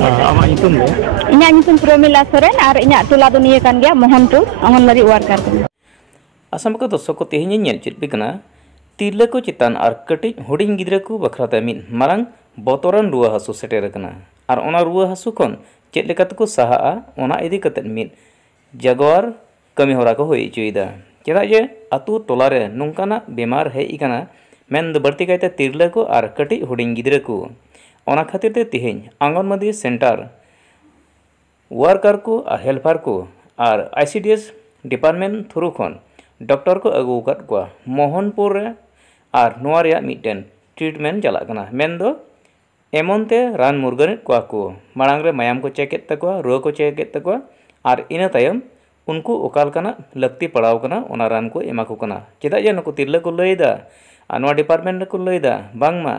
Ama itu lo. Inya nyusun Promila Soren ar inya tula dunia kan gaya Mohanpur Anganwadi worker kan. Asam ko dosok ko tehnya nyel chit bikana tirla ko chitan ar katic huding gidra ko bakrata min marang botoran ruwa hasu seter kana ar ona ruwa hasu kon chet lekat ko saha ona idi katet min jaguar kami hora ko hoi chuida cheda je atu tolare nungkana bemar hei ikana men do barti kaita tirla ko ar katic huding gidra ko ona khatir te tiheng Anganwadi center worker ko ar helper ko ar ICDS department through kon doctor को अगू कत को मोहनपुर और नोआ रिया mitten treatment चला कना main दो एमोनते रान मुर्गन को मांग रे मायाम को चेक तको रो को चेक तको और इन तायम उनको ओकाल कना लगती पड़ाव कना ओना रान को एमा को कना चेदा जे नको तिरले को लइदा नोआ डिपार्टमेंट को लइदा बांगमा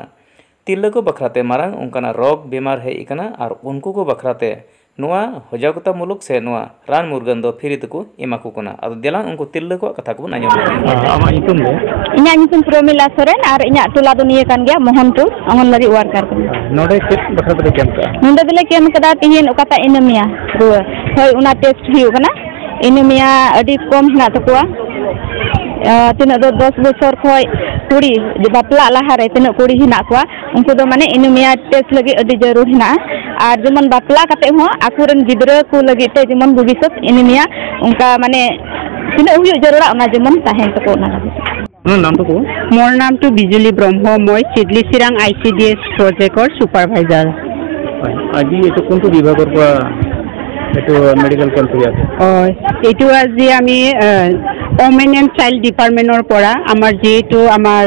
तिरले को बखराते मारंग उनकना रोग बीमार है इकना और उनको को बखराते नोआ हजागता मुलुक से नोआ रान मुर्गन दो फिरी तको एमा को कना अद देलां उनको तिरले को कथा को नाजम Ama itu lo. Inya nyusun Promila Soren ar inya tula dunia kan gaya Mohanpur Anganwadi worker kan. Node kit bakal terkem ka. Nunda dile kem kada tihin okata anemia ruwa hoi una test hiu kana anemia adi kom hina takwa tina do 10 bosor khoi kuri je bapla lahare tina kuri hina kwa unku do mane anemia test lagi adi jarur hina ar jeman bapla kate ho akuren gidra ku lagi te jeman bubisat anemia unka mane tina huyu jarura ona jeman tahen tako na Mana nam tu ko? मोर नाम तो बिजुली ब्रह्म मैं Siddeley Sirang ICDS project और सुपारभाइजर Aji itu kuntu dibagor ko itu medical camp ya. এইটো আজি আমি women and child ডিপাৰ্টমেণ্টৰ পৰা আমাৰ যিটো আমাৰ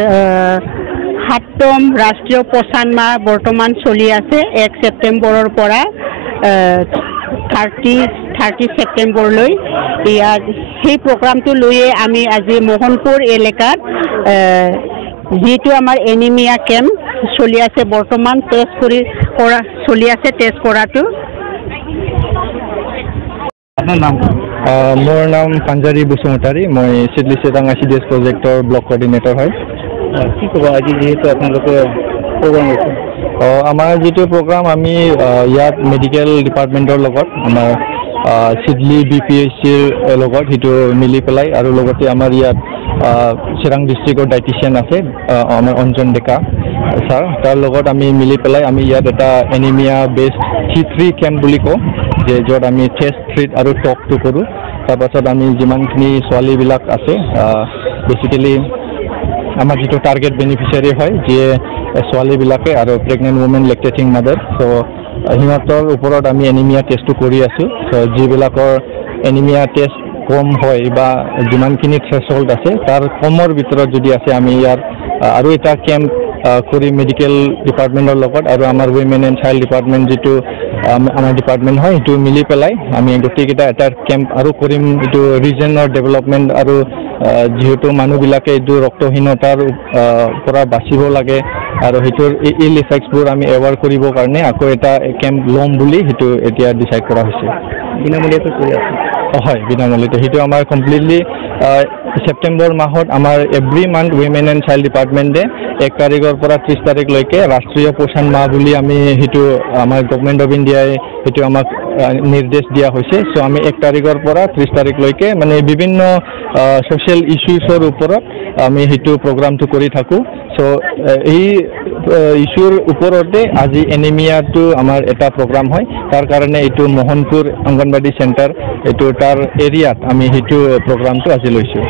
৭ম ৰাষ্ট্ৰীয় পোষণ মাহ বৰ্তমান চলি আছে 1 ছেপ্টেম্বৰৰ পৰা 30 ছেপ্টেম্বৰলৈ ইয়াৰ সেই প্ৰগ্ৰামটো লৈয়ে আমি আজি মোহনপুৰ এলেকাত যিটো আমাৰ এনিমিয়া কেম্প চলি আছে বৰ্তমান টেষ্ট কৰা চলি আছে টেষ্ট কৰাটো Apa nam? মোৰ নাম পাঞ্জাৰী বুসুমতাৰী মই সিডলি চিৰাং ICDS প্ৰজেক্টৰ ব্লক কোঅৰ্ডিনেটৰ হয় কি কবা আজি যেহেতু আপোনালোকে প্ৰগ্ৰাম আছে আমাৰ যিটো প্ৰগ্ৰাম আমি ইয়াত মেডিকেল ডিপাৰ্টমেণ্টৰ লগত আমাৰ সিডলি BPHCৰ লগত হিটো মিলি পেলাই আৰু লগতে আমাৰ ইয়াত চিৰাং ডিস্ট্ৰিক্টৰ ডাইটিচিয়ান আছে আমাৰ অঞ্জন ডেকা স্যাৰ তাৰ লগত আমি মিলি পেলাই আমি ইয়াত এটা এনিমিয়া বেসড T3 কেম্প বুলি কওঁ যে য'ত আমি টেষ্ট ট্ৰিট আৰু টকটো কৰোঁ তাৰপাছত আমি যিমানখিনি ছোৱালীবিলাক আছে বেচিকেলি আমাৰ যিটো টাৰ্গেট বেনিফিচিয়াৰী হয় যিয়ে ছোৱালীবিলাকে আৰু প্ৰেগনেণ্ট ওমেন লেক্টেটিং মাদাৰ চ' সিহঁতৰ ওপৰত আমি এনিমিয়া টেষ্টটো কৰি আছোঁ চ' যিবিলাকৰ এনিমিয়া টেষ্ট কম হয় বা যিমানখিনি থ্ৰেছহল্ড আছে তাৰ কমৰ ভিতৰত যদি আছে আমি ইয়াৰ আৰু এটা কেম্প কৰি মেডিকেল ডিপাৰ্টমেণ্টৰ লগত আৰু আমাৰ উইমেন এণ্ড চাইল্ড ডিপাৰ্টমেণ্ট যিটো আমাৰ ডিপাৰ্টমেণ্ট হয় সেইটো মিলি পেলাই আমি গোটেইকেইটা এটা কেম্প আৰু কৰিম এইটো ৰিজনৰ ডেভেলপমেণ্ট আৰু যিহেতু মানুহবিলাকে এইটো ৰক্তহীনতাৰ পৰা বাচিব লাগে আৰু সেইটোৰ ইল ইফেক্টছবোৰ আমি এৱাৰ কৰিবৰ কাৰণে আকৌ এটা কেম্প ল'ম বুলি সেইটো এতিয়া ডিচাইড কৰা হৈছে বিনামূলীয়াকৈ কৰি আছে হয় বিনামূলীয়াকৈ সেইটো আমাৰ কমপ্লিটলি ছেপ্টেম্বৰ মাহত আমাৰ every month women and child ডিপাৰ্টমেণ্টে 1 তাৰিখৰ পৰা 30 তাৰিখলৈকে ৰাষ্ট্ৰীয় পোষণ মাহ বুলি আমি সেইটো আমাৰ গভৰ্ণমেণ্ট অফ ইণ্ডিয়াই সেইটো আমাক নিৰ্দেশ দিয়া হৈছে চ' আমি 1 তাৰিখৰ পৰা 30 তাৰিখলৈকে মানে বিভিন্ন সোশ্যাল ইস্যুছৰ ওপৰত আমি সেইটো প্ৰগ্ৰামটো কৰি থাকোঁ চ' এই ইস্যুৰ ওপৰতে আজি এনিমিয়াটো আমাৰ এটা প্ৰগ্ৰাম হয় তাৰ কাৰণে এইটো মোহনপুৰ অংগনবাদী চেণ্টাৰ এইটো তাৰ এৰিয়াত আমি সেইটো প্ৰগ্ৰামটো আজি লৈছোঁ